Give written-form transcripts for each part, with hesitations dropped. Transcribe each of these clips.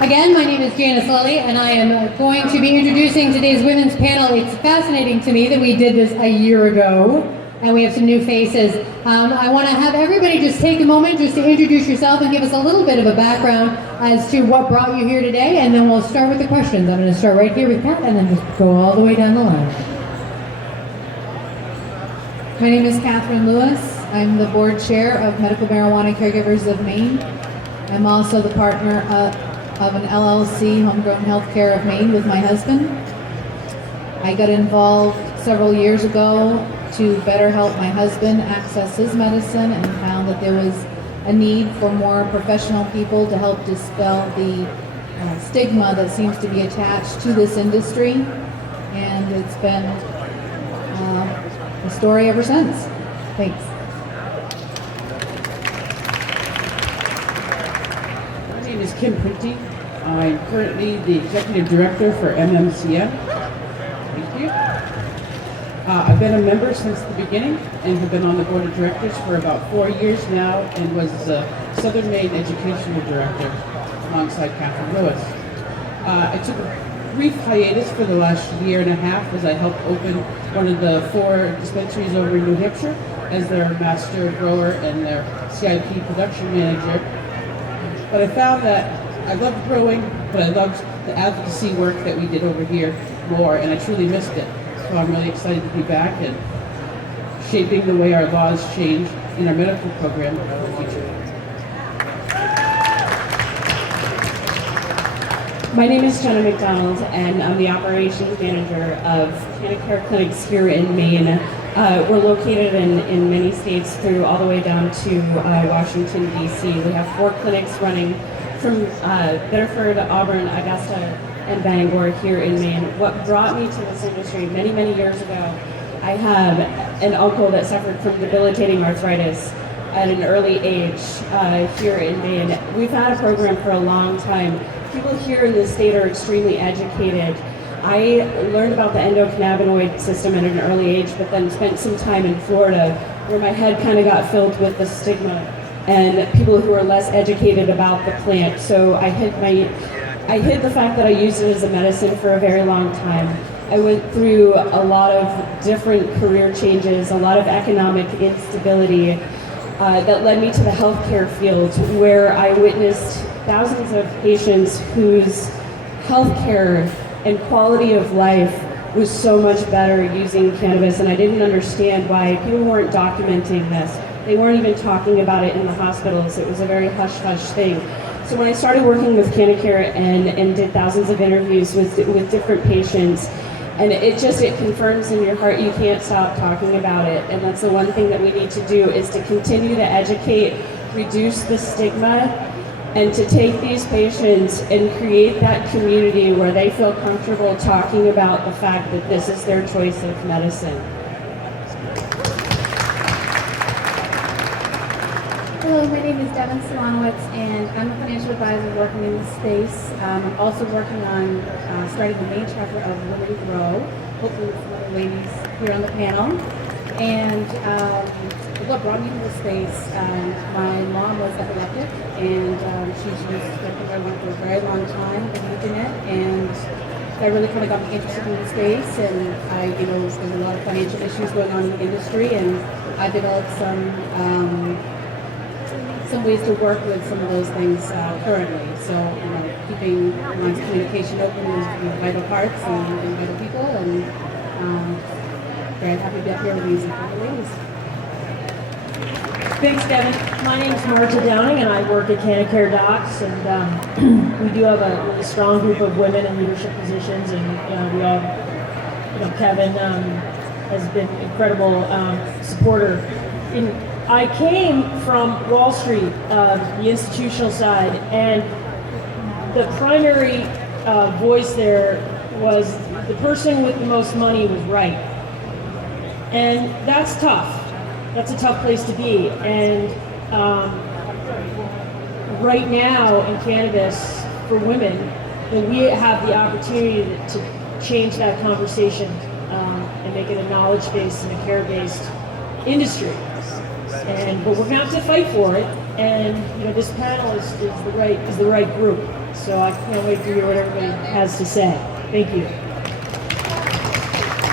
Again, my name is Jenna McDonald, and I am going to be introducing today's women's panel. It's fascinating to me that we did this a year ago, and we have some new faces. I want to have everybody just take a moment just to introduce yourself and give us a little bit of a background as to what brought you here today, and then we'll start with the questions. I'm going to start right here with Kat, and then just go all the way down the line. My name is Catherine Lewis. I'm the board chair of Medical Marijuana Caregivers of Maine. I'm also the partner of an LLC, Homegrown Healthcare of Maine, with my husband. I got involved several years ago to better help my husband access his medicine, and found that there was a need for more professional people to help dispel the stigma that seems to be attached to this industry. And it's been a story ever since. Thanks. My name is Kim Printy. I'm currently the executive director for MMCM. Thank you. I've been a member since the beginning and have been on the board of directors for about 4 years now, and was the Southern Maine educational director alongside Catherine Lewis. I took a brief hiatus for the last year and a half as I helped open one of the 4 dispensaries over in New Hampshire as their master grower and their CIP production manager. But I found that I loved growing, but I loved the advocacy work that we did over here more, and I truly missed it. So I'm really excited to be back and shaping the way our laws change in our medical program in the future. My name is Jenna McDonald, and I'm the operations manager of Cannabis clinics here in Maine. We're located in many states through all the way down to Washington, D.C. We have 4 clinics running from Bedford, Auburn, Augusta, and Bangor here in Maine. What brought me to this industry many, many years ago, I have an uncle that suffered from debilitating arthritis at an early age here in Maine. We've had a program for a long time. People here in the state are extremely educated. I learned about the endocannabinoid system at an early age, but then spent some time in Florida where my head kind of got filled with the stigma and people who are less educated about the plant. So I hid the fact that I used it as a medicine for a very long time. I went through a lot of different career changes, a lot of economic instability that led me to the healthcare field, where I witnessed thousands of patients whose healthcare and quality of life was so much better using cannabis, and I didn't understand why people weren't documenting this. They weren't even talking about it in the hospitals. It was a very hush-hush thing. So when I started working with Cannabis and did thousands of interviews with different patients, and it confirms in your heart you can't stop talking about it. And that's the one thing that we need to do, is to continue to educate, reduce the stigma, and to take these patients and create that community where they feel comfortable talking about the fact that this is their choice of medicine. Hello, my name is Devon Soloniewicz, and I'm a financial advisor working in this space. I'm also working on starting the Maine chapter of Women Grow, hopefully with some other ladies here on the panel. And what brought me to this space, my mom was epileptic, and she's used marijuana for a very long time, believed in it, and that really kind of got me interested in the space. And there's a lot of financial issues going on in the industry, and I developed some ways to work with some of those things currently. So, keeping lines of communication open with vital parts and vital people, and very happy to be up here with these ladies. Thanks, Devon. My name is Marta Downing, and I work at Cannabis Docs, and we do have a really strong group of women in leadership positions, and we all, Kevin has been an incredible supporter. I came from Wall Street, the institutional side, and the primary voice there was the person with the most money was right. And that's tough. That's a tough place to be. And right now in cannabis for women, we have the opportunity to change that conversation and make it a knowledge-based and a care-based industry. But we're going to have to fight for it. And this panel is the right group. So I can't wait to hear what everybody has to say. Thank you.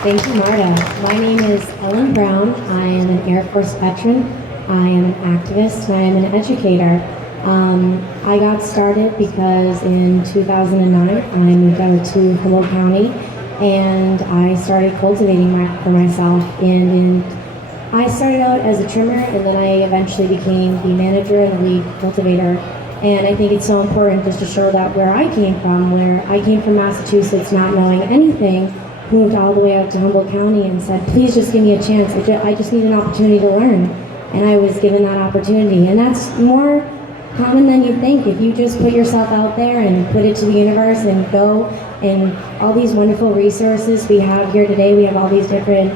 Thank you, Marta. My name is Helen Brown. I am an Air Force veteran. I am an activist, and I am an educator. I got started because in 2009, I moved out to Humboldt County, and I started cultivating for myself. And I started out as a trimmer, and then I eventually became the manager and the lead cultivator. And I think it's so important just to show that where I came from Massachusetts, not knowing anything, moved all the way out to Humboldt County and said, please just give me a chance. I just need an opportunity to learn. And I was given that opportunity. And that's more common than you think. If you just put yourself out there and put it to the universe and go, and all these wonderful resources we have here today, we have all these different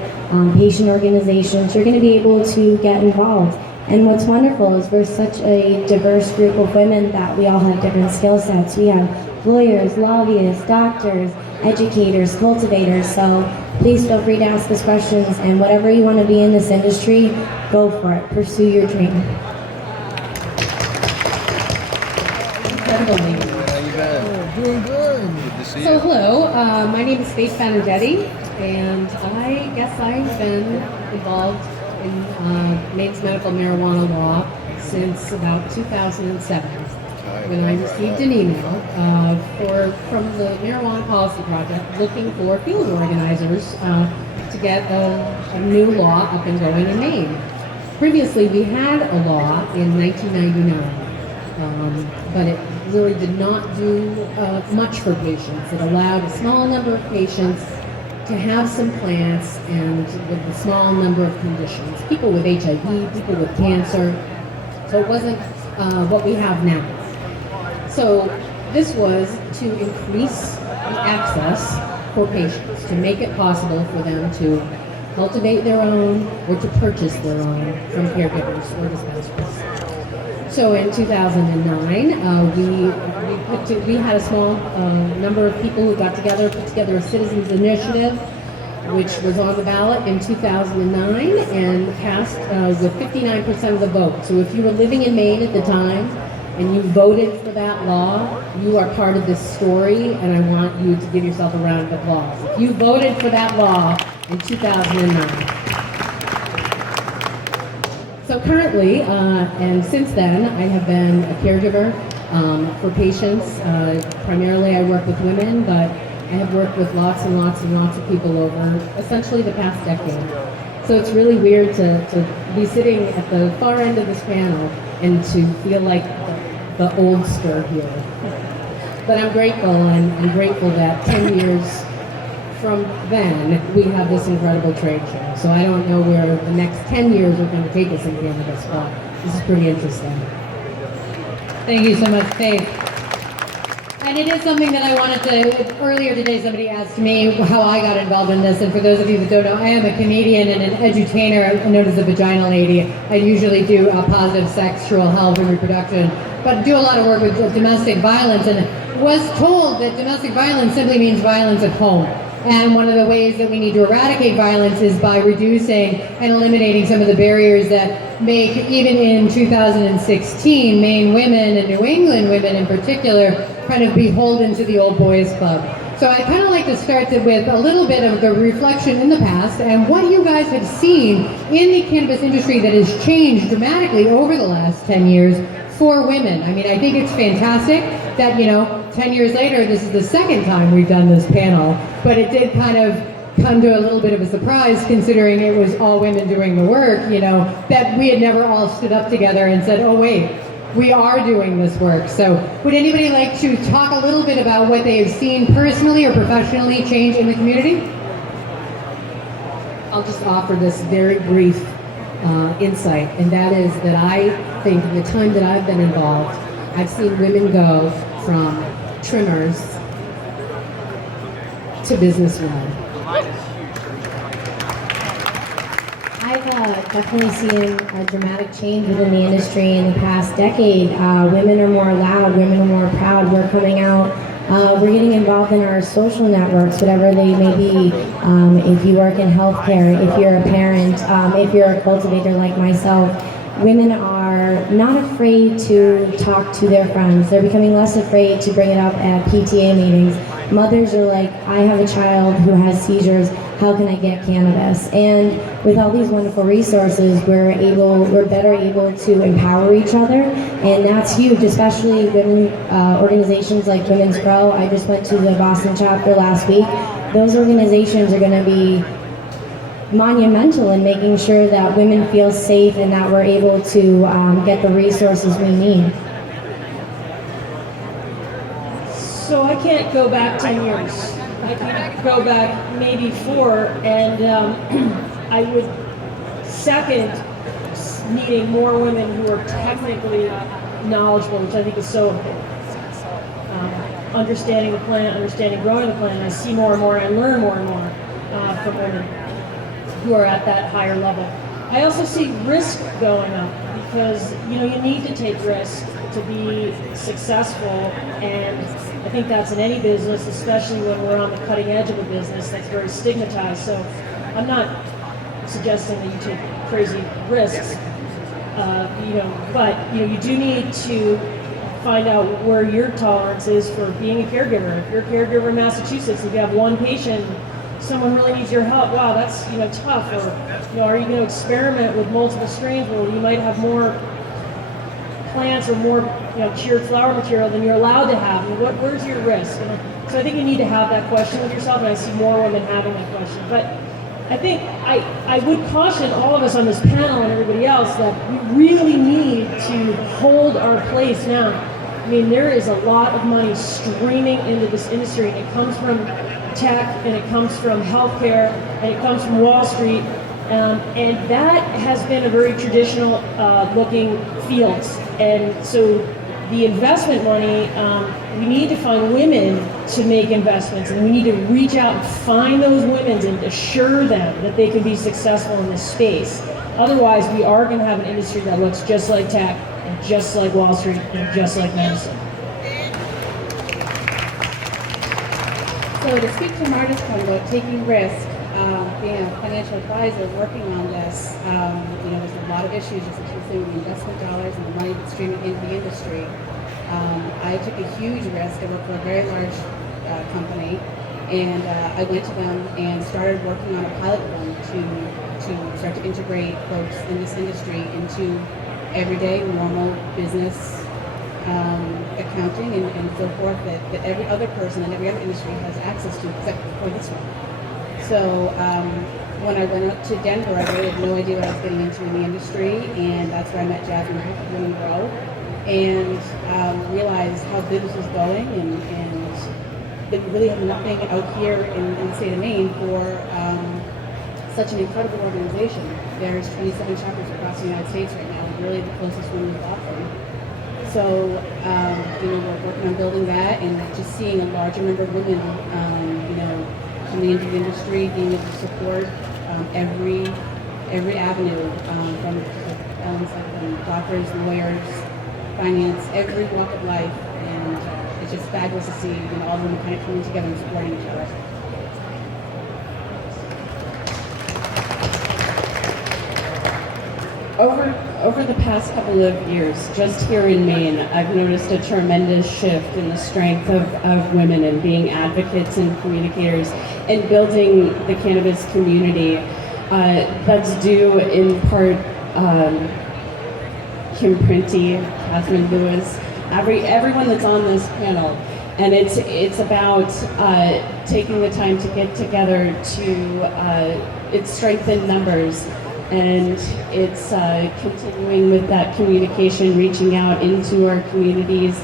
patient organizations, you're going to be able to get involved. And what's wonderful is we're such a diverse group of women that we all have different skill sets. We have lawyers, lobbyists, doctors, educators, cultivators, so please feel free to ask us questions, and whatever you want to be in this industry, go for it. Pursue your dream. Incredible lady. How you been? Doing good. Good to see you. So hello, my name is Faith Benedetti, and I guess I've been involved in Maine's medical marijuana law since about 2007, when I received an email from the Marijuana Policy Project looking for field organizers to get a new law up and going in Maine. Previously, we had a law in 1999, but it really did not do much for patients. It allowed a small number of patients to have some plants and with a small number of conditions. People with HIV, people with cancer. So it wasn't what we have now. So this was to increase the access for patients, to make it possible for them to cultivate their own or to purchase their own from caregivers or dispensaries. So in 2009, we had a small number of people who got together, put together a citizens initiative, which was on the ballot in 2009 and passed with 59% of the vote. So if you were living in Maine at the time and you voted for that law, you are part of this story, and I want you to give yourself a round of applause. If you voted for that law in 2009. So currently, and since then, I have been a caregiver for patients. Primarily I work with women, but I have worked with lots and lots and lots of people over essentially the past decade. So it's really weird to be sitting at the far end of this panel and to feel like the oldster here. But I'm grateful, and I'm grateful that 10 years from then, we have this incredible trade show. So I don't know where the next 10 years are going to take us in cannabis, but this is pretty interesting. Thank you so much, Faith. And it is something that I wanted to, earlier today somebody asked me how I got involved in this, and for those of you that don't know, I am a comedian and an edutainer known as the Vagina Lady. I usually do positive sexual health and reproduction, but do a lot of work with domestic violence, and was told that domestic violence simply means violence at home. And one of the ways that we need to eradicate violence is by reducing and eliminating some of the barriers that make, even in 2016, Maine women and New England women in particular kind of beholden to the old boys club. So I kind of like to start with a little bit of the reflection in the past and what you guys have seen in the cannabis industry that has changed dramatically over the last 10 years for women. I mean, I think it's fantastic that, 10 years later, this is the second time we've done this panel, but it did kind of come to a little bit of a surprise considering it was all women doing the work, that we had never all stood up together and said, oh wait, we are doing this work. So would anybody like to talk a little bit about what they have seen personally or professionally change in the community? I'll just offer this very brief insight, and that is that I think in the time that I've been involved, I've seen women go from trimmers to businesswomen. I've definitely seen a dramatic change within the industry in the past decade. Women are more loud, women are more proud, we're coming out. We're getting involved in our social networks, whatever they may be. If you work in healthcare, if you're a parent, if you're a cultivator like myself, women are not afraid to talk to their friends. They're becoming less afraid to bring it up at PTA meetings. Mothers are like, I have a child who has seizures, how can I get cannabis? And with all these wonderful resources, we're better able to empower each other, and that's huge, especially women organizations like Women's Grow. I just went to the Boston chapter last week. Those organizations are going to be monumental in making sure that women feel safe and that we're able to get the resources we need. So I can't go back 10 years. I can go back maybe 4, and I would second needing more women who are technically knowledgeable, which I think is so important. Understanding the plant, understanding growing the plant. I see more and more, and learn more and more from women who are at that higher level. I also see risk going up because you need to take risk to be successful, and I think that's in any business, especially when we're on the cutting edge of a business that's very stigmatized. So I'm not suggesting that you take crazy risks, but you do need to find out where your tolerance is for being a caregiver. If you're a caregiver in Massachusetts, if you have one patient, someone really needs your help, wow, that's tough. Or are you going to experiment with multiple strains where you might have more plants or more cured flower material than you're allowed to have? Where's your risk? So I think you need to have that question with yourself, and I see more women having that question. But I think I would caution all of us on this panel and everybody else that we really need to hold our place now. I mean, there is a lot of money streaming into this industry, and it comes from tech, and it comes from healthcare, and it comes from Wall Street, and that has been a very traditional looking field. And so the investment money, we need to find women to make investments, and we need to reach out and find those women and assure them that they can be successful in this space. Otherwise, we are going to have an industry that looks just like tech, and just like Wall Street, and just like medicine. So to speak to Marta's point about taking risk, being a financial advisor working on this, there's a lot of issues just with the investment dollars and the money that's streaming into the industry. I took a huge risk. I worked for a very large company, and I went to them and started working on a pilot fund to start to integrate folks in this industry into everyday normal business accounting and so forth that every other person in every other industry has access to except for this one. So when I went up to Denver, I really had no idea what I was getting into in the industry, and that's where I met Jasmine from Women Grow, and realized how good this was going, and that we really have nothing out here in the state of Maine for such an incredible organization. There's 27 chapters across the United States right now, and really the closest one we've offered. So, we're working on building that, and just seeing a larger number of women, coming into the industry, being able to support every avenue, from doctors, lawyers, finance, every walk of life, and it's just fabulous to see all of them kind of coming together and supporting each other. Over the past couple of years, just here in Maine, I've noticed a tremendous shift in the strength of women and being advocates and communicators and building the cannabis community. That's due in part Kim Printy, Catherine Lewis, everyone that's on this panel. And it's about taking the time to get together it's strengthen numbers. And it's continuing with that communication, reaching out into our communities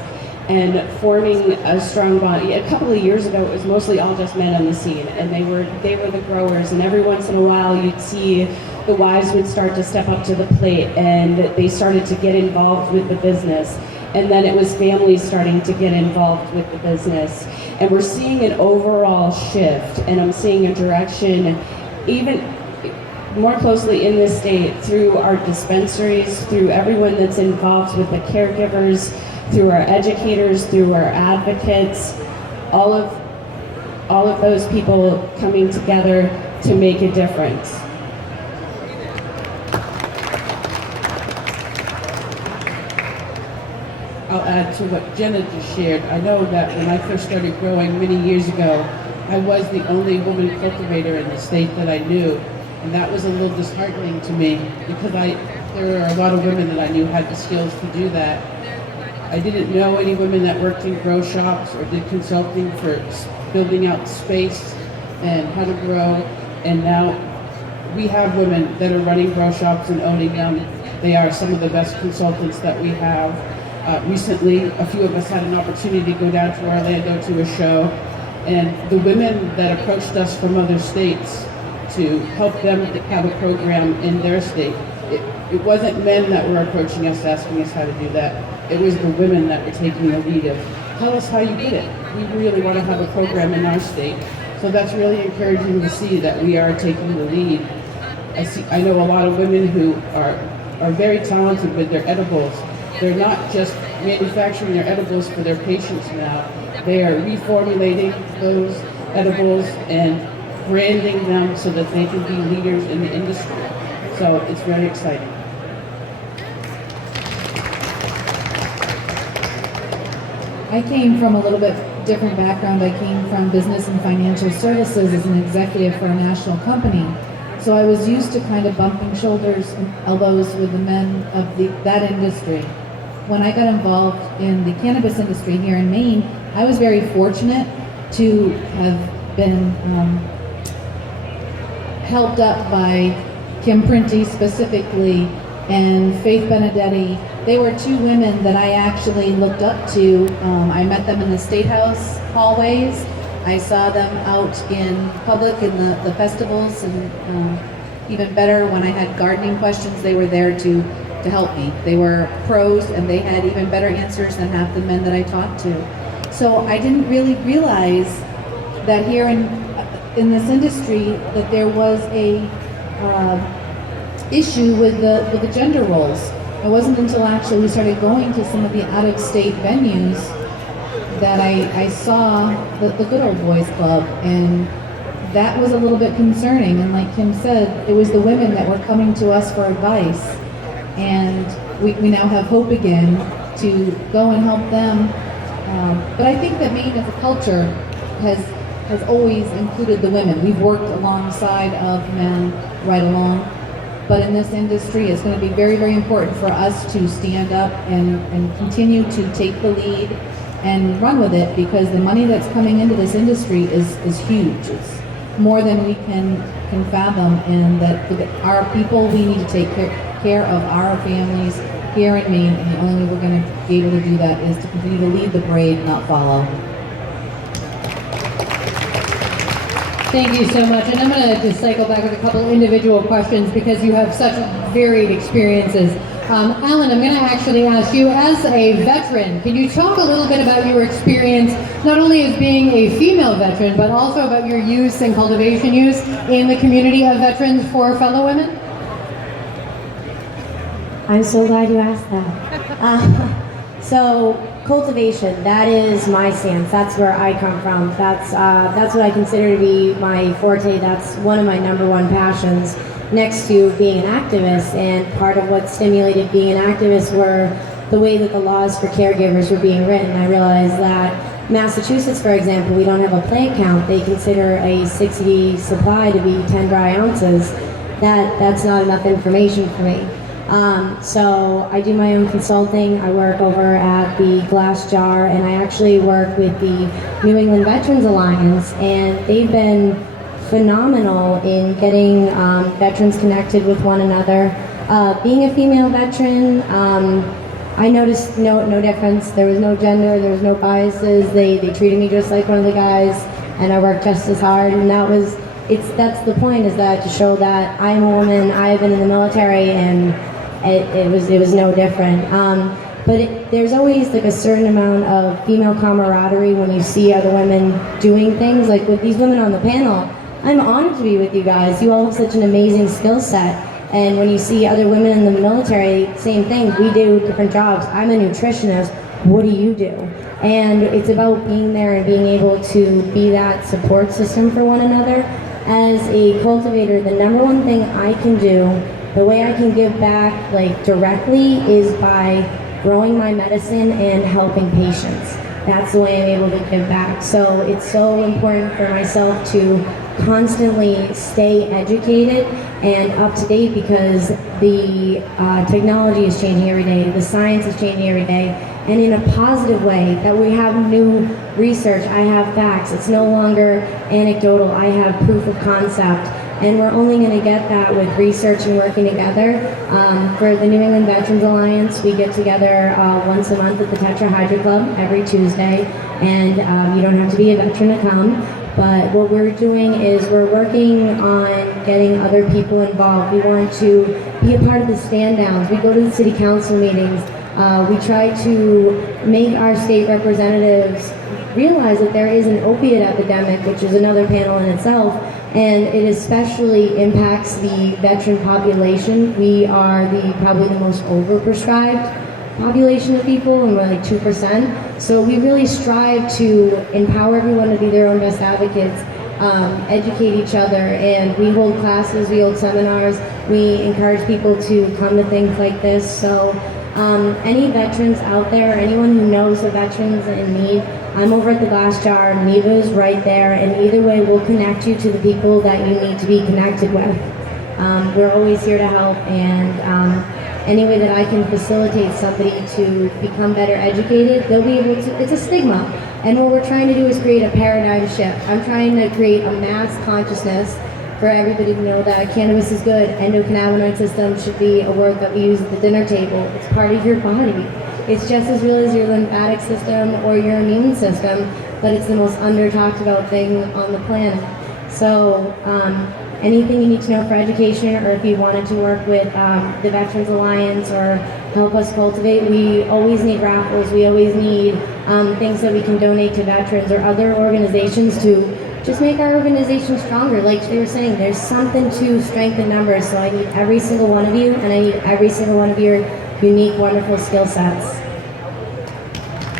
and forming a strong bond. A couple of years ago, it was mostly all just men on the scene, and they were the growers, and every once in a while you'd see the wives would start to step up to the plate, and they started to get involved with the business. And then it was families starting to get involved with the business. And we're seeing an overall shift, and I'm seeing a direction even more closely in this state through our dispensaries, through everyone that's involved with the caregivers, through our educators, through our advocates, all of those people coming together to make a difference. I'll add to what Jenna just shared. I know that when I first started growing many years ago, I was the only woman cultivator in the state that I knew. And that was a little disheartening to me because there are a lot of women that I knew had the skills to do that. I didn't know any women that worked in grow shops or did consulting for building out space and how to grow. And now we have women that are running grow shops and owning them. They are some of the best consultants that we have. Recently, a few of us had an opportunity to go down to Orlando to a show, and the women that approached us from other states to help them have a program in their state, it wasn't men that were approaching us asking us how to do that. It was the women that were taking the lead of, tell us how you did it. We really want to have a program in our state. So that's really encouraging to see that we are taking the lead. I know a lot of women who are very talented with their edibles. They're not just manufacturing their edibles for their patients now. They are reformulating those edibles and branding them so that they can be leaders in the industry. So it's very exciting. I came from a little bit different background. I came from business and financial services as an executive for a national company. So I was used to kind of bumping shoulders and elbows with the men of that industry. When I got involved in the cannabis industry here in Maine, I was very fortunate to have been helped up by Printy specifically and Faith Benedetti. They were two women that I actually looked up to. I met them in the State House hallways. I saw them out in public in the festivals, and even better, when I had gardening questions, they were there to help me. They were pros, and they had even better answers than half the men that I talked to. So I didn't really realize that here in this industry that there was a issue with the gender roles. It wasn't until actually we started going to some of the out-of-state venues that I saw the Good Old Boys Club, and that was a little bit concerning. And like Kim said, it was the women that were coming to us for advice, and we now have hope again to go and help them. But I think that Maine as a culture has always included the women. We've worked alongside of men right along. But in this industry, it's going to be very, very important for us to stand up and continue to take the lead and run with it, because the money that's coming into this industry is huge. It's more than we can fathom, and that our people, we need to take care of our families here in Maine, and the only way we're going to be able to do that is to continue to lead the parade, not follow. Thank you so much. And I'm going to just cycle back with a couple individual questions because you have such varied experiences. Alan, I'm going to actually ask you, as a veteran, can you talk a little bit about your experience, not only as being a female veteran, but also about your use and cultivation use in the community of veterans for fellow women? I'm so glad you asked that. So cultivation, that is my stance. That's where I come from. That's what I consider to be my forte. That's one of my number one passions, next to being an activist. And part of what stimulated being an activist were the way that the laws for caregivers were being written. I realized that Massachusetts, for example, we don't have a plant count. They consider a 60 supply to be 10 dry ounces. That's not enough information for me. So I do my own consulting. I work over at the Glass Jar, and I actually work with the New England Veterans Alliance, and they've been phenomenal in getting veterans connected with one another. Being a female veteran, I noticed no difference. There was no gender, there was no biases. They treated me just like one of the guys, and I worked just as hard, and that's the point, is that to show that I am a woman, I've been in the military, and it was no different. But there's always like a certain amount of female camaraderie when you see other women doing things. Like with these women on the panel, I'm honored to be with you guys. You all have such an amazing skill set. And when you see other women in the military, same thing. We do different jobs. I'm a nutritionist. What do you do? And it's about being there and being able to be that support system for one another. As a cultivator, the number one thing I can do, the way I can give back like directly, is by growing my medicine and helping patients. That's the way I'm able to give back. So it's so important for myself to constantly stay educated and up to date, because the technology is changing every day, the science is changing every day, and in a positive way, that we have new research, I have facts, it's no longer anecdotal, I have proof of concept. And we're only going to get that with research and working together. For the New England Veterans Alliance, we get together once a month at the Tetrahydra Club every Tuesday, and you don't have to be a veteran to come. But what we're doing is we're working on getting other people involved. We want to be a part of the stand downs. We go to the city council meetings. We try to make our state representatives realize that there is an opiate epidemic, which is another panel in itself, and it especially impacts the veteran population. We are probably the most overprescribed population of people, and we're like 2%. So we really strive to empower everyone to be their own best advocates, educate each other, and we hold classes, we hold seminars, we encourage people to come to things like this. So any veterans out there, anyone who knows the veterans in need, I'm over at the Glass Jar, Neva's right there, and either way we'll connect you to the people that you need to be connected with. We're always here to help, and any way that I can facilitate somebody to become better educated, they'll be able to. It's a stigma, and what we're trying to do is create a paradigm shift. I'm trying to create a mass consciousness for everybody to know that cannabis is good. Endocannabinoid system should be a word that we use at the dinner table. It's part of your body. It's just as real as your lymphatic system or your immune system, but it's the most under talked about thing on the planet. So anything you need to know for education, or if you wanted to work with the Veterans Alliance or help us cultivate, we always need raffles. We always need things that we can donate to veterans or other organizations to just make our organization stronger. Like they were saying, there's something to strength in numbers. So I need every single one of you, and I need every single one of your unique, wonderful skill sets.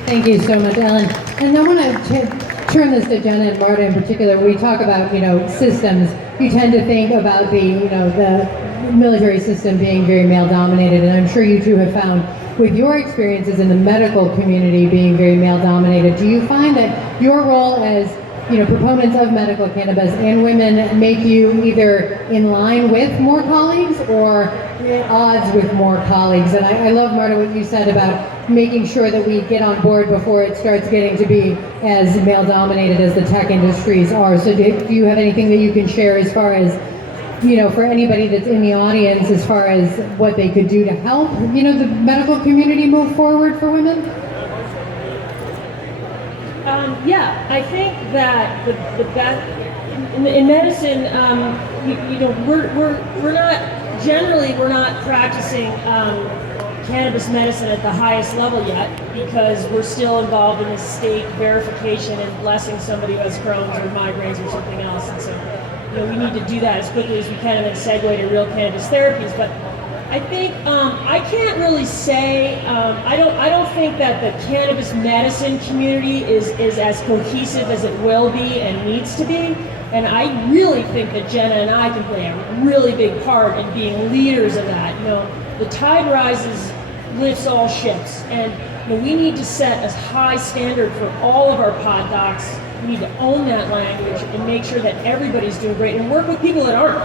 Thank you so much, Ellen. And I want to turn this to Jenna and Marta in particular. When we talk about, systems, you tend to think about the military system being very male-dominated, and I'm sure you two have found, with your experiences in the medical community being very male-dominated, do you find that your role as proponents of medical cannabis and women make you either in line with more colleagues or at odds with more colleagues? And I love, Marta, what you said about making sure that we get on board before it starts getting to be as male-dominated as the tech industries are. So do you have anything that you can share as far as, for anybody that's in the audience, as far as what they could do to help, the medical community move forward for women? Yeah, I think that the best in medicine, we're not practicing cannabis medicine at the highest level yet, because we're still involved in the state verification and blessing somebody who has Crohn's or migraines or something else, and so we need to do that as quickly as we can and then segue to real cannabis therapies. But I think I can't really say. I don't think that the cannabis medicine community is as cohesive as it will be and needs to be. And I really think that Jenna and I can play a really big part in being leaders of that. The tide rises, lifts all ships, and we need to set a high standard for all of our pod docs. We need to own that language and make sure that everybody's doing great, and work with people that aren't.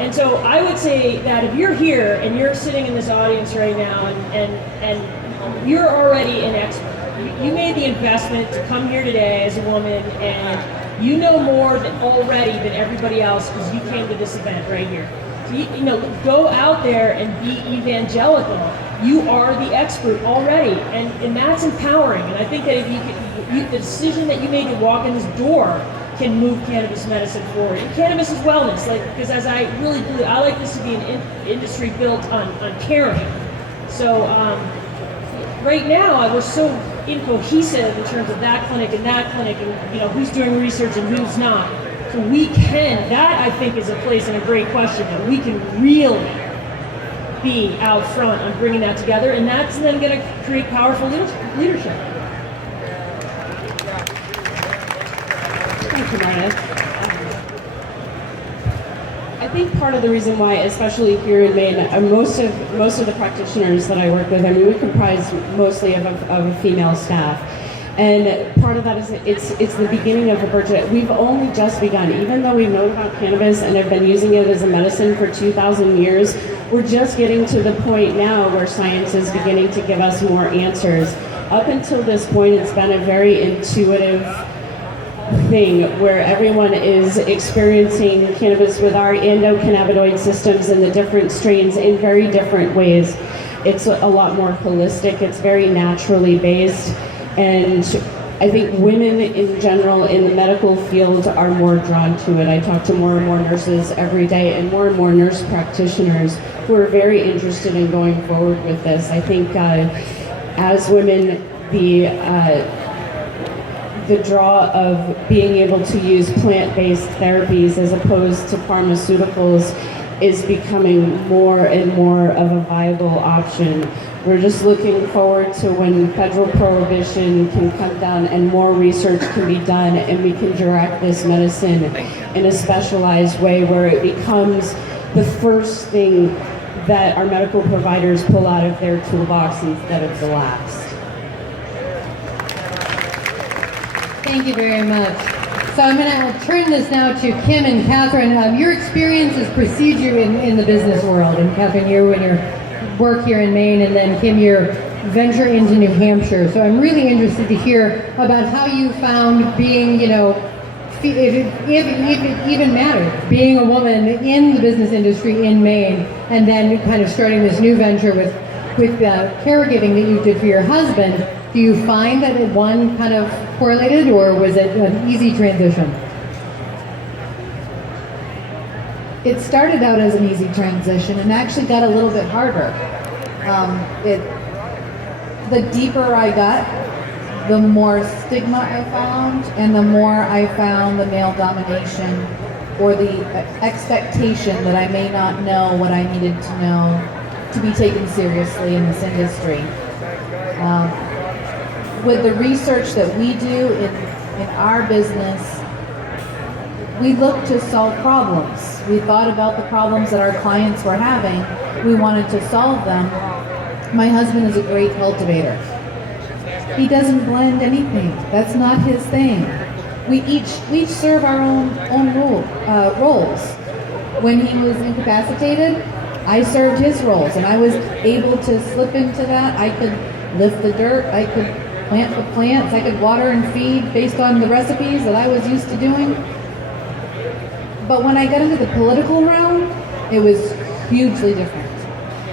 And so I would say that if you're here and you're sitting in this audience right now and you're already an expert, you made the investment to come here today as a woman, and you know more already than everybody else because you came to this event right here. So go out there and be evangelical. You are the expert already, and that's empowering. And I think that if the decision that you made to walk in this door can move cannabis medicine forward. And cannabis is wellness, because as I really believe, I like this to be an industry built on caring. So right now, we're so incohesive in terms of that clinic and who's doing research and who's not. So that I think is a place and a great question that we can really be out front on bringing that together, and that's then going to create powerful leadership. Thank you, Marta. I think part of the reason why, especially here in Maine, most of the practitioners that I work with, I mean, we comprise mostly of a female staff. And part of that is it's the beginning of a budget. We've only just begun. Even though we've known about cannabis and have been using it as a medicine for 2,000 years, we're just getting to the point now where science is beginning to give us more answers. Up until this point, it's been a very intuitive thing where everyone is experiencing cannabis with our endocannabinoid systems and the different strains in very different ways. It's a lot more holistic. It's very naturally based. And I think women in general in the medical field are more drawn to it. I talk to more and more nurses every day and more nurse practitioners who are very interested in going forward with this. I think as women, the draw of being able to use plant-based therapies as opposed to pharmaceuticals is becoming more and more of a viable option. We're just looking forward to when federal prohibition can come down and more research can be done and we can direct this medicine in a specialized way where it becomes the first thing that our medical providers pull out of their toolbox instead of the last. Thank you very much. So I'm going to turn this now to Kim and Catherine. Your experiences precede you in the business world. And Catherine, you and your work here in Maine, and then Kim, your venture into New Hampshire. So I'm really interested to hear about how you found being, if it even mattered, being a woman in the business industry in Maine, and then kind of starting this new venture with caregiving that you did for your husband. Do you find that one kind of correlated, or was it an easy transition? It started out as an easy transition and actually got a little bit harder. The deeper I got, the more stigma I found, and the more I found the male domination or the expectation that I may not know what I needed to know to be taken seriously in this industry. With the research that we do in our business, we look to solve problems. We thought about the problems that our clients were having. We wanted to solve them. My husband is a great cultivator. He doesn't blend anything. That's not his thing. We each serve our own roles. When he was incapacitated, I served his roles, and I was able to slip into that. I could lift the dirt. I could plant the plants. I could water and feed based on the recipes that I was used to doing. But when I got into the political realm, it was hugely different.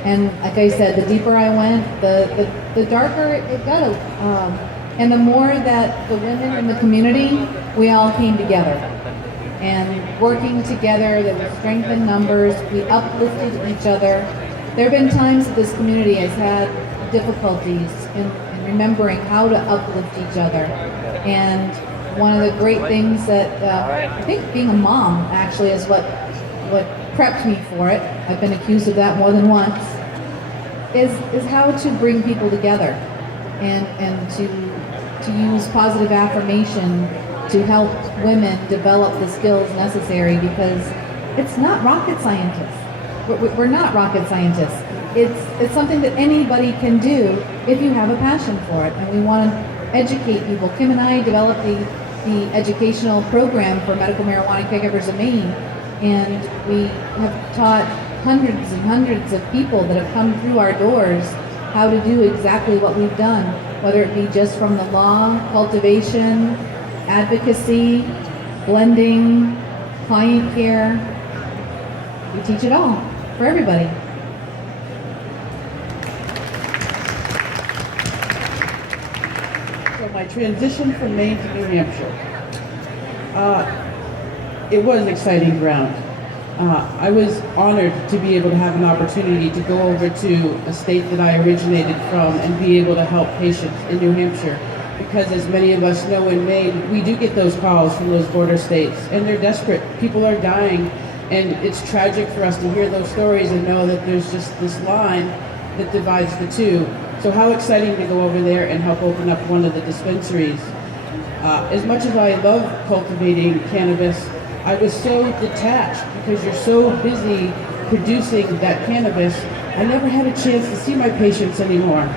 And like I said, the deeper I went, the darker it got. And the more that the women in the community, we all came together. And working together, there was strength in numbers. We uplifted each other. There have been times that this community has had difficulties in remembering how to uplift each other. And one of the great things that I think being a mom actually is what prepped me for it. I've been accused of that more than once. Is how to bring people together and to use positive affirmation to help women develop the skills necessary, because it's not rocket scientists. We're not rocket scientists. It's something that anybody can do if you have a passion for it, and we want to educate people. Kim and I developed the educational program for medical marijuana caregivers of Maine, and we have taught hundreds and hundreds of people that have come through our doors how to do exactly what we've done, whether it be just from the law, cultivation, advocacy, blending, client care. We teach it all for everybody. So my transition from Maine to New Hampshire, it was exciting ground. I was honored to be able to have an opportunity to go over to a state that I originated from and be able to help patients in New Hampshire. Because as many of us know in Maine, we do get those calls from those border states, and they're desperate. People are dying, and it's tragic for us to hear those stories and know that there's just this line that divides the two. So how exciting to go over there and help open up one of the dispensaries. As much as I love cultivating cannabis, I was so detached because you're so busy producing that cannabis. I never had a chance to see my patients anymore.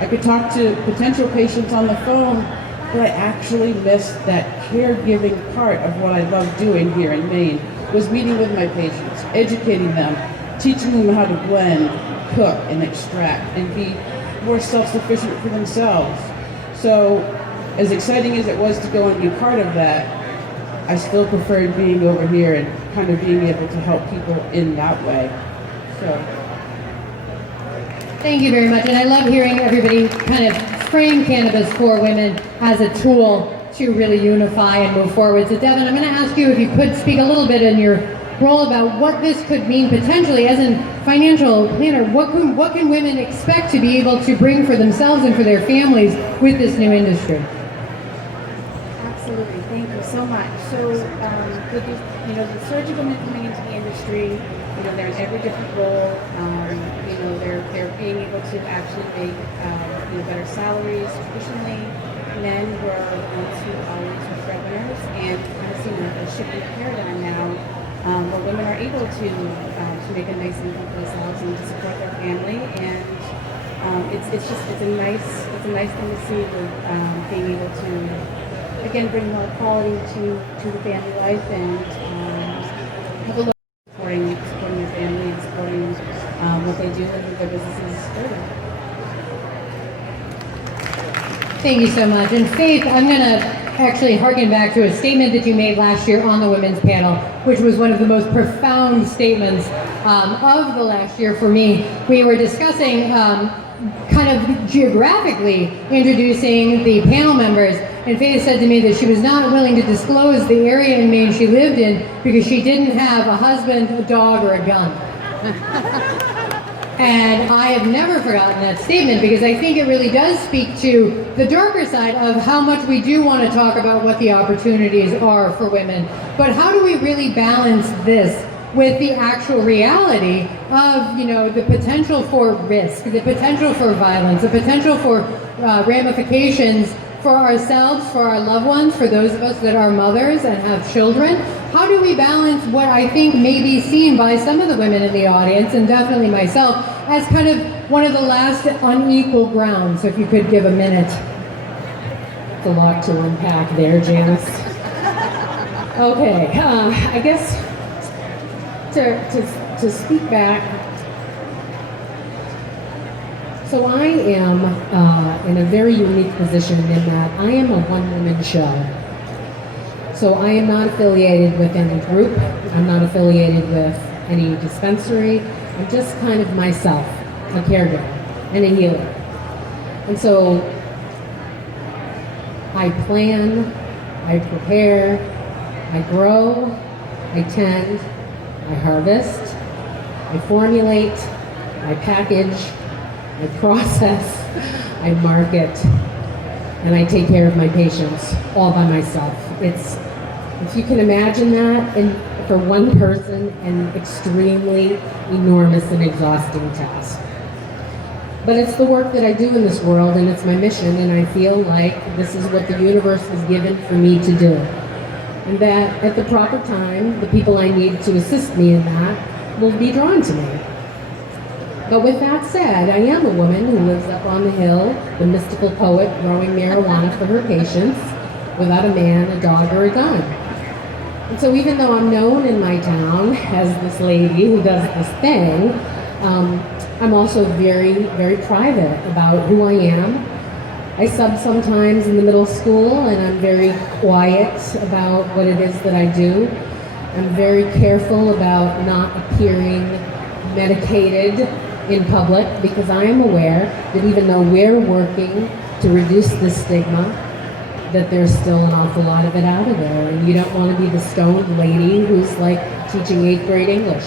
I could talk to potential patients on the phone, but I actually missed that caregiving part of what I love doing here in Maine, was meeting with my patients, educating them, teaching them how to blend, cook, and extract, and be more self-sufficient for themselves. So, as exciting as it was to go and be part of that, I still preferred being over here and kind of being able to help people in that way. So. Thank you very much, and I love hearing everybody kind of frame cannabis for women as a tool to really unify and move forward. So Devon, I'm going to ask you if you could speak a little bit in your role about what this could mean potentially as a financial planner. What can women expect to be able to bring for themselves and for their families with this new industry? Absolutely, thank you so much. So, with the surge of women coming into the industry, they're in every different role. They're being able to actually make better salaries. Traditionally, men were the ones who always were breadwinners, and kind of seeing a shifting paradigm now, where women are able to make a nice income for themselves and to support their family. And it's a nice thing to see with being able to, again, bring more quality to the family life and have a look at supporting your family and supporting what they do and move their businesses further. Thank you so much. And Faith, I'm going to actually harken back to a statement that you made last year on the women's panel, which was one of the most profound statements of the last year for me. We were discussing kind of geographically introducing the panel members, and Faith said to me that she was not willing to disclose the area in Maine she lived in because she didn't have a husband, a dog, or a gun. And I have never forgotten that statement because I think it really does speak to the darker side of how much we do want to talk about what the opportunities are for women. But how do we really balance this with the actual reality of, the potential for risk, the potential for violence, the potential for ramifications for ourselves, for our loved ones, for those of us that are mothers and have children? How do we balance what I think may be seen by some of the women in the audience, and definitely myself, as kind of one of the last unequal ground? So if you could give a minute. It's a lot to unpack there, Janice. Okay, I guess to speak back, so I am in a very unique position in that I am a one-woman show. So I am not affiliated with any group. I'm not affiliated with any dispensary. I'm just kind of myself, a caregiver and a healer. And so I plan, I prepare, I grow, I tend, I harvest, I formulate, I package, I process, I market, and I take care of my patients all by myself. It's, if you can imagine that, and for one person, an extremely enormous and exhausting task. But it's the work that I do in this world, and it's my mission, and I feel like this is what the universe has given for me to do. And that at the proper time, the people I need to assist me in that will be drawn to me. But with that said, I am a woman who lives up on the hill, the mystical poet growing marijuana for her patients, without a man, a dog, or a gun. And so even though I'm known in my town as this lady who does this thing, I'm also very, very private about who I am. I sub sometimes in the middle school, and I'm very quiet about what it is that I do. I'm very careful about not appearing medicated in public because I am aware that even though we're working to reduce the stigma, that there's still an awful lot of it out of there. And you don't want to be the stoned lady who's like teaching 8th grade English.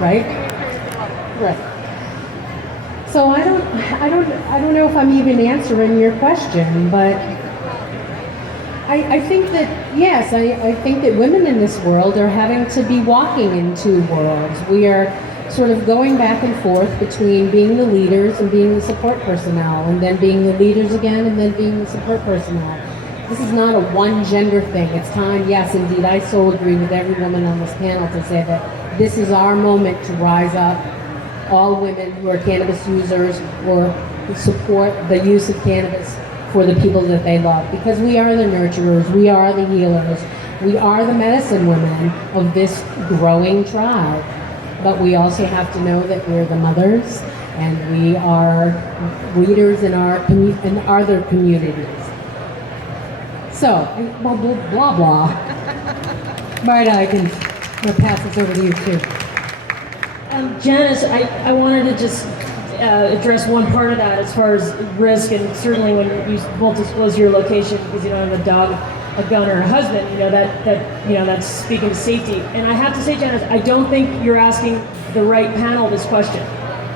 Right? Right. So I don't know if I'm even answering your question, but I think that, yes, I think that women in this world are having to be walking in two worlds. We are sort of going back and forth between being the leaders and being the support personnel, and then being the leaders again, and then being the support personnel. this is not a one gender thing. It's time, yes, indeed, I so agree with every woman on this panel to say that this is our moment to rise up, all women who are cannabis users or who support the use of cannabis for the people that they love. Because we are the nurturers, we are the healers, we are the medicine women of this growing tribe. But we also have to know that we're the mothers and we are leaders in our in other communities. So, blah, blah, blah, blah. Marta, I'm going to pass this over to you too. Janice, I wanted to just address one part of that as far as risk, and certainly when you won't disclose your location because you don't have a dog, a gun, or a husband, that's speaking to safety. And I have to say, Janice, I don't think you're asking the right panel this question,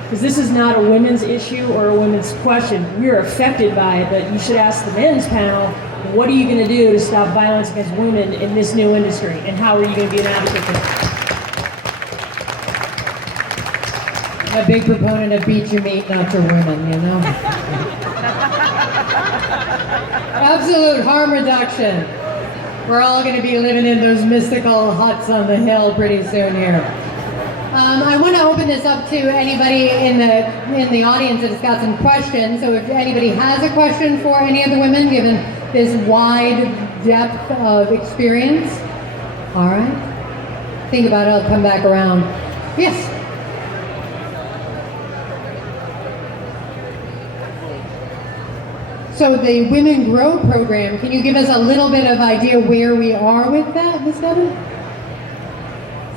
because this is not a women's issue or a women's question. We're affected by it, but you should ask the men's panel, what are you going to do to stop violence against women in this new industry, and how are you going to be an advocate for it? A big proponent of beat your meat, not your women, you know? Absolute harm reduction. We're all going to be living in those mystical huts on the hill pretty soon here. I want to open this up to anybody in the audience that's got some questions. So if anybody has a question for any of the women, given this wide depth of experience, all right. Think about it. I'll come back around. Yes. So the Women Grow program, can you give us a little bit of idea where we are with that, Ms. Devon?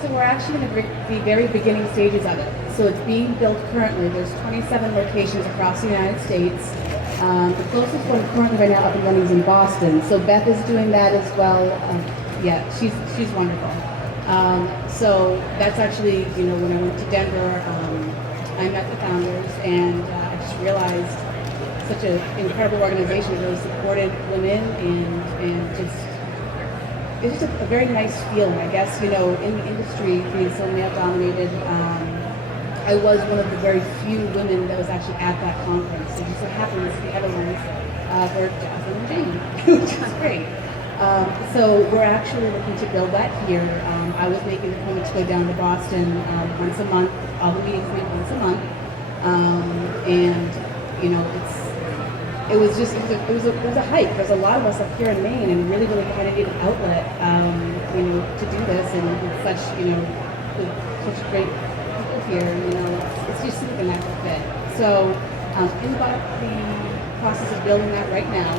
So we're actually in the very beginning stages of it. So it's being built currently. There's 27 locations across the United States. The closest one currently right now up and running is in Boston. So Beth is doing that as well. Yeah, she's wonderful. So that's actually, when I went to Denver, I met the founders, and I just realized such an incredible organization that really supported women, and it's just a very nice feeling, I guess. In the industry being so male dominated, I was one of the very few women that was actually at that conference. It just so happens the other ones were Jasmine and Jane, which is great. So we're actually looking to build that here. I was making the point to go down to Boston once a month. All the meetings meet once a month, and it was a hike. There's a lot of us up here in Maine, and really kind of need an outlet, to do this. And it's such such great people here. It's just something that will fit. So in the process of building that right now.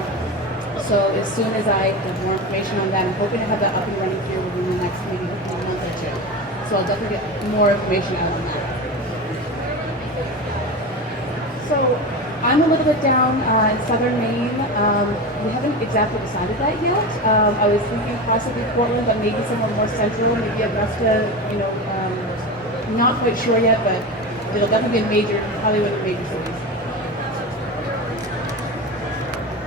So as soon as I have more information on that, I'm hoping to have that up and running here within the next maybe a month or two. So I'll definitely get more information out on that. So I'm a little bit down in southern Maine. We haven't exactly decided that yet. I was thinking possibly Portland, but maybe somewhere more central, maybe Augusta. Not quite sure yet, but it'll definitely be probably one of the major cities.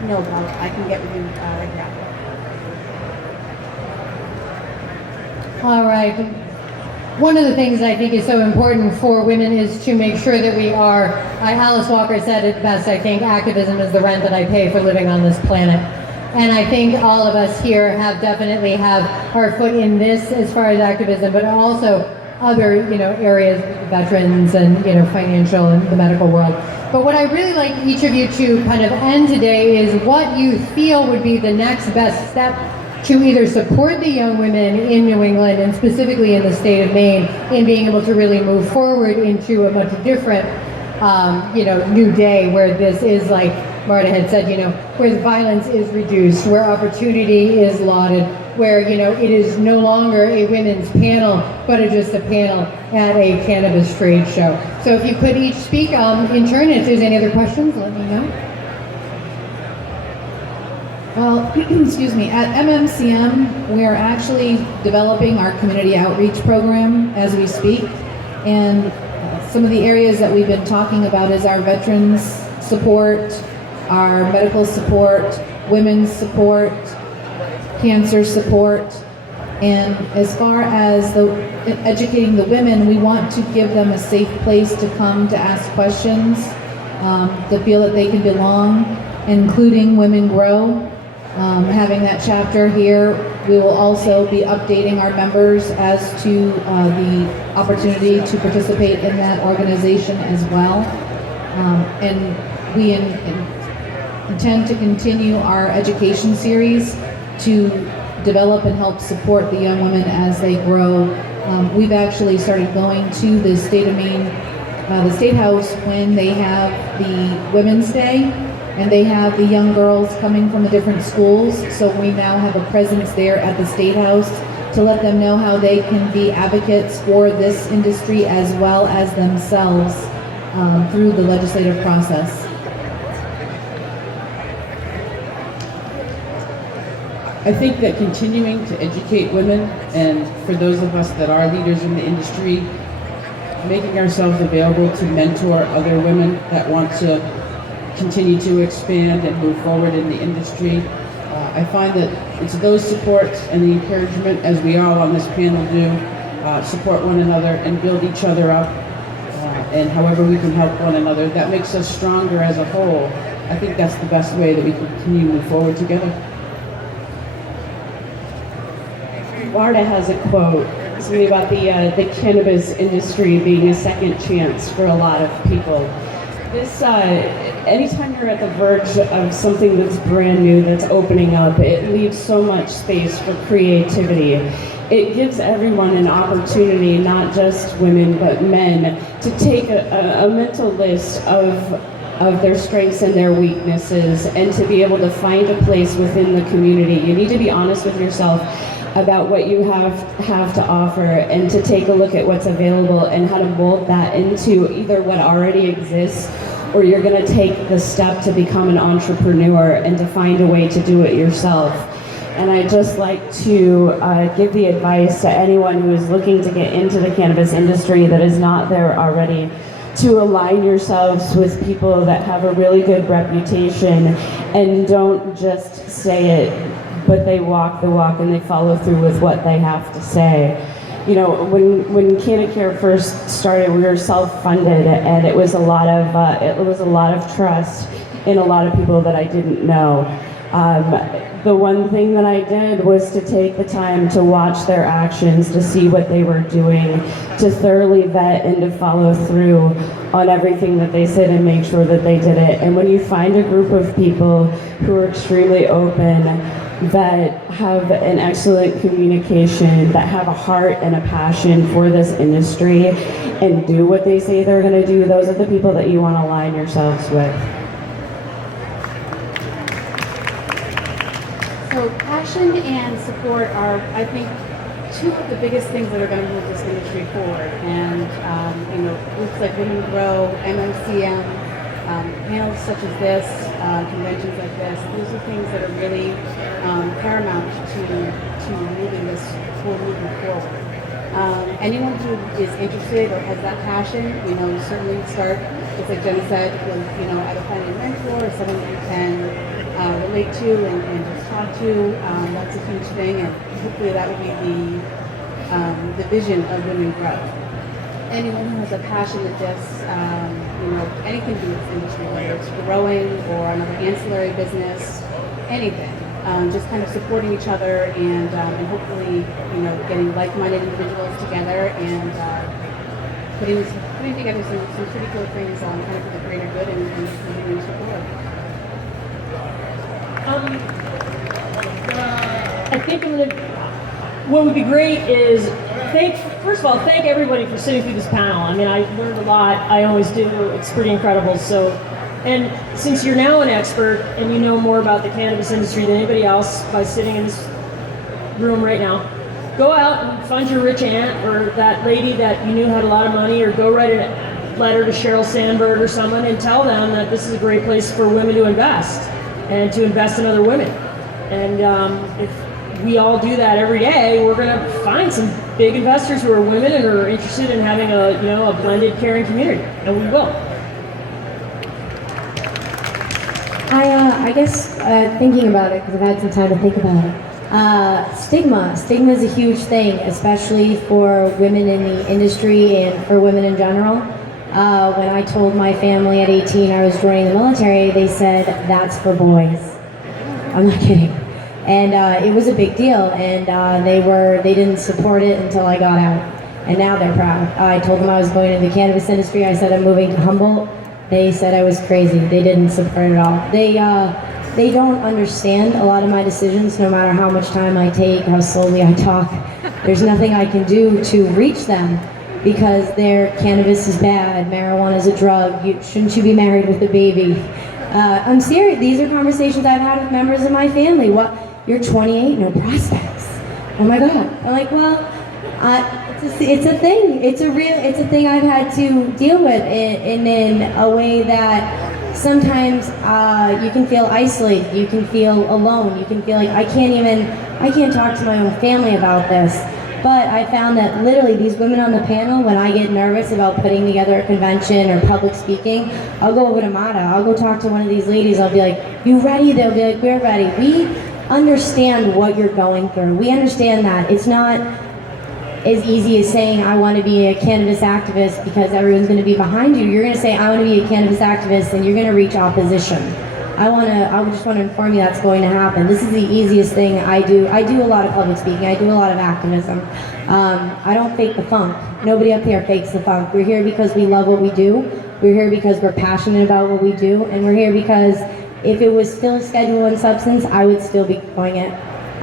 No, Bob, I can get with you right now. All right. One of the things I think is so important for women is to make sure that we are, Alice Walker said it best, I think, activism is the rent that I pay for living on this planet. And I think all of us here definitely have our foot in this as far as activism, but also other, areas, veterans and, financial and the medical world. But what I really like each of you to kind of end today is what you feel would be the next best step to either support the young women in New England and specifically in the state of Maine in being able to really move forward into a much different, new day where this is, like Marta had said, where the violence is reduced, where opportunity is lauded, where, it is no longer a women's panel, but it's just a panel at a cannabis trade show. So if you could each speak in turn, if there's any other questions, let me know. Well, excuse me, at MMCM, we are actually developing our community outreach program as we speak. And some of the areas that we've been talking about is our veterans support, our medical support, women's support, cancer support. And as far as educating the women, we want to give them a safe place to come to ask questions, to feel that they can belong, including Women Grow. having that chapter here. We will also be updating our members as to the opportunity to participate in that organization as well. And we intend to continue our education series to develop and help support the young women as they grow. We've actually started going to the state of Maine, the State House, when they have the Women's Day, and they have the young girls coming from the different schools. So we now have a presence there at the State House to let them know how they can be advocates for this industry as well as themselves through the legislative process. I think that continuing to educate women, and for those of us that are leaders in the industry, making ourselves available to mentor other women that want to continue to expand and move forward in the industry. I find that it's those supports and the encouragement, as we all on this panel do, support one another and build each other up, and however we can help one another, that makes us stronger as a whole. I think that's the best way that we can continue to move forward together. Marta has a quote, something about the cannabis industry being a second chance for a lot of people. This, anytime you're at the verge of something that's brand new, that's opening up, it leaves so much space for creativity. It gives everyone an opportunity, not just women, but men, to take a mental list of their strengths and their weaknesses, and to be able to find a place within the community. You need to be honest with yourself about what you have to offer, and to take a look at what's available and how to mold that into either what already exists, or you're going to take the step to become an entrepreneur and to find a way to do it yourself. And I'd just like to give the advice to anyone who is looking to get into the cannabis industry that is not there already, to align yourselves with people that have a really good reputation, and don't just say it, but they walk the walk and they follow through with what they have to say. You know, when Cannacare first started, we were self-funded, and it was a lot of trust in a lot of people that I didn't know. The one thing that I did was to take the time to watch their actions, to see what they were doing, to thoroughly vet and to follow through on everything that they said and make sure that they did it. And when you find a group of people who are extremely open, that have an excellent communication, that have a heart and a passion for this industry, and do what they say they're going to do, those are the people that you want to align yourselves with. So passion and support are, I think, two of the biggest things that are going to move this industry forward. And groups like Women Grow, MMCM, panels such as this, conventions like this, those are things that are really paramount to moving this whole movement forward. Anyone who is interested or has that passion, certainly start, just like Jenna said, with either finding a mentor or someone you can relate to and just talk to. That's a huge thing, and hopefully that will be the vision of Women Grow. Anyone who has a passion that just, anything to do with this industry, whether it's growing or another ancillary business, anything. Just kind of supporting each other and hopefully, getting like-minded individuals together and putting together some pretty cool things kind of for the greater good and moving the industry forward. I think what would be great is first of all, thank everybody for sitting through this panel. I mean, I learned a lot. I always do. It's pretty incredible. So, and since you're now an expert and you know more about the cannabis industry than anybody else by sitting in this room right now, go out and find your rich aunt or that lady that you knew had a lot of money, or go write a letter to Sheryl Sandberg or someone and tell them that this is a great place for women to invest and to invest in other women. And if we all do that every day, we're going to find some big investors who are women and are interested in having a blended, caring community, and we will. I guess thinking about it, because I've had some time to think about it. Stigma is a huge thing, especially for women in the industry and for women in general. When I told my family at 18 I was joining the military, they said, "That's for boys." I'm not kidding. And it was a big deal, and they didn't support it until I got out. And now they're proud. I told them I was going into the cannabis industry. I said I'm moving to Humboldt. They said I was crazy. They didn't support it at all. They don't understand a lot of my decisions, no matter how much time I take, how slowly I talk. There's nothing I can do to reach them because their cannabis is bad, marijuana is a drug, shouldn't you be married with a baby? I'm serious, these are conversations I've had with members of my family. What, you're 28, no prospects. Oh my God. I'm like, well, it's a thing. It's a thing I've had to deal with in a way that sometimes you can feel isolated, you can feel alone, you can feel like I can't talk to my own family about this. But I found that literally these women on the panel, when I get nervous about putting together a convention or public speaking, I'll go over to Marta, I'll go talk to one of these ladies, I'll be like, you ready? They'll be like, we're ready. We understand what you're going through. We understand that. It's not as easy as saying, I want to be a cannabis activist because everyone's going to be behind you. You're going to say, I want to be a cannabis activist, and you're going to reach opposition. I just want to inform you that's going to happen. This is the easiest thing I do. I do a lot of public speaking. I do a lot of activism. I don't fake the funk. Nobody up here fakes the funk. We're here because we love what we do. We're here because we're passionate about what we do. And we're here because if it was still Schedule I substance, I would still be doing it.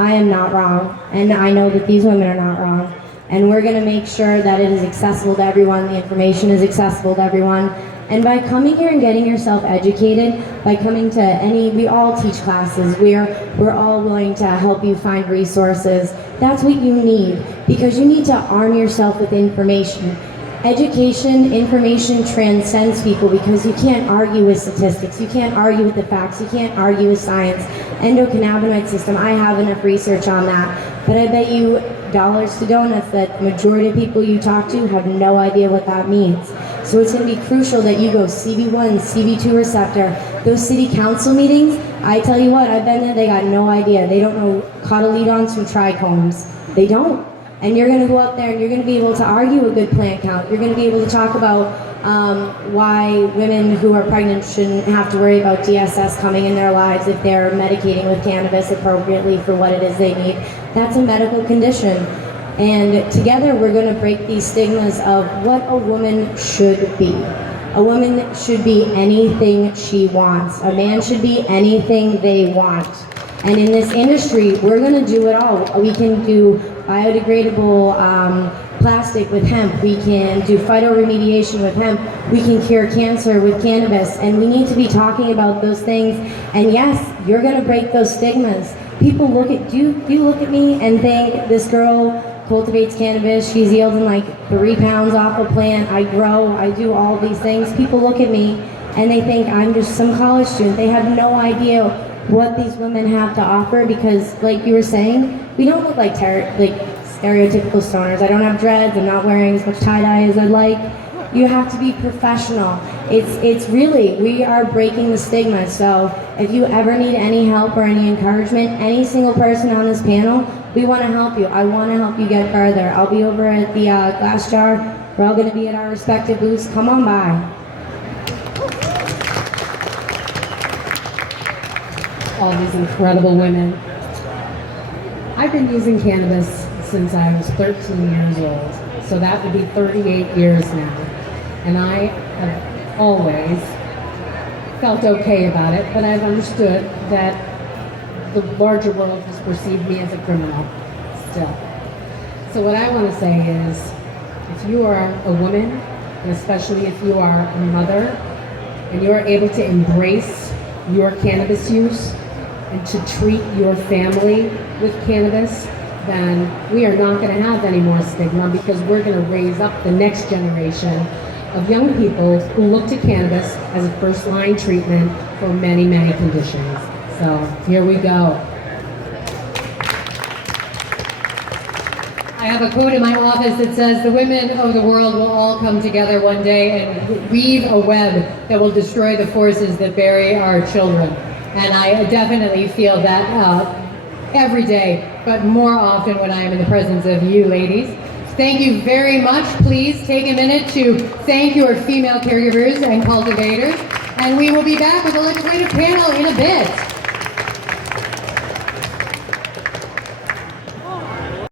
I am not wrong. And I know that these women are not wrong. And we're going to make sure that it is accessible to everyone, the information is accessible to everyone. And by coming here and getting yourself educated, by coming to we all teach classes, we're all willing to help you find resources. That's what you need, because you need to arm yourself with information. Education, information transcends people because you can't argue with statistics, you can't argue with the facts, you can't argue with science. Endocannabinoid system, I have enough research on that, but I bet you dollars to donuts that the majority of people you talk to have no idea what that means. So it's going to be crucial that you go CB1, CB2 receptor. Those city council meetings, I tell you what, I've been there, they got no idea. They don't know cotyledons from trichomes. They don't. And you're going to go up there and you're going to be able to argue a good plant count. You're going to be able to talk about why women who are pregnant shouldn't have to worry about DSS coming in their lives if they're medicating with cannabis appropriately for what it is they need. That's a medical condition. And together we're going to break these stigmas of what a woman should be. A woman should be anything she wants. A man should be anything they want. And in this industry, we're going to do it all. We can do biodegradable plastic with hemp. We can do phytoremediation with hemp. We can cure cancer with cannabis. And we need to be talking about those things. And yes, you're going to break those stigmas. People look at you look at me and think this girl cultivates cannabis, she's yielding like 3 pounds off a plant, I grow, I do all these things. People look at me and they think I'm just some college student. They have no idea what these women have to offer because, like you were saying, we don't look like stereotypical stoners. I don't have dreads, I'm not wearing as much tie-dye as I'd like. You have to be professional. It's really, we are breaking the stigma. So if you ever need any help or any encouragement, any single person on this panel, we want to help you. I want to help you get further. I'll be over at the Glass Jar. We're all going to be at our respective booths. Come on by. All these incredible women. I've been using cannabis since I was 13 years old. So that would be 38 years now. And I have always felt okay about it, but I've understood that the larger world has perceived me as a criminal still. So what I want to say is, if you are a woman, and especially if you are a mother, and you are able to embrace your cannabis use and to treat your family with cannabis, then we are not going to have any more stigma because we're going to raise up the next generation of young people who look to cannabis as a first-line treatment for many, many conditions. So here we go. I have a quote in my office that says, the women of the world will all come together one day and weave a web that will destroy the forces that bury our children. And I definitely feel that every day, but more often when I am in the presence of you ladies. Thank you very much. Please take a minute to thank your female caregivers and cultivators. And we will be back with a legislative panel in a bit.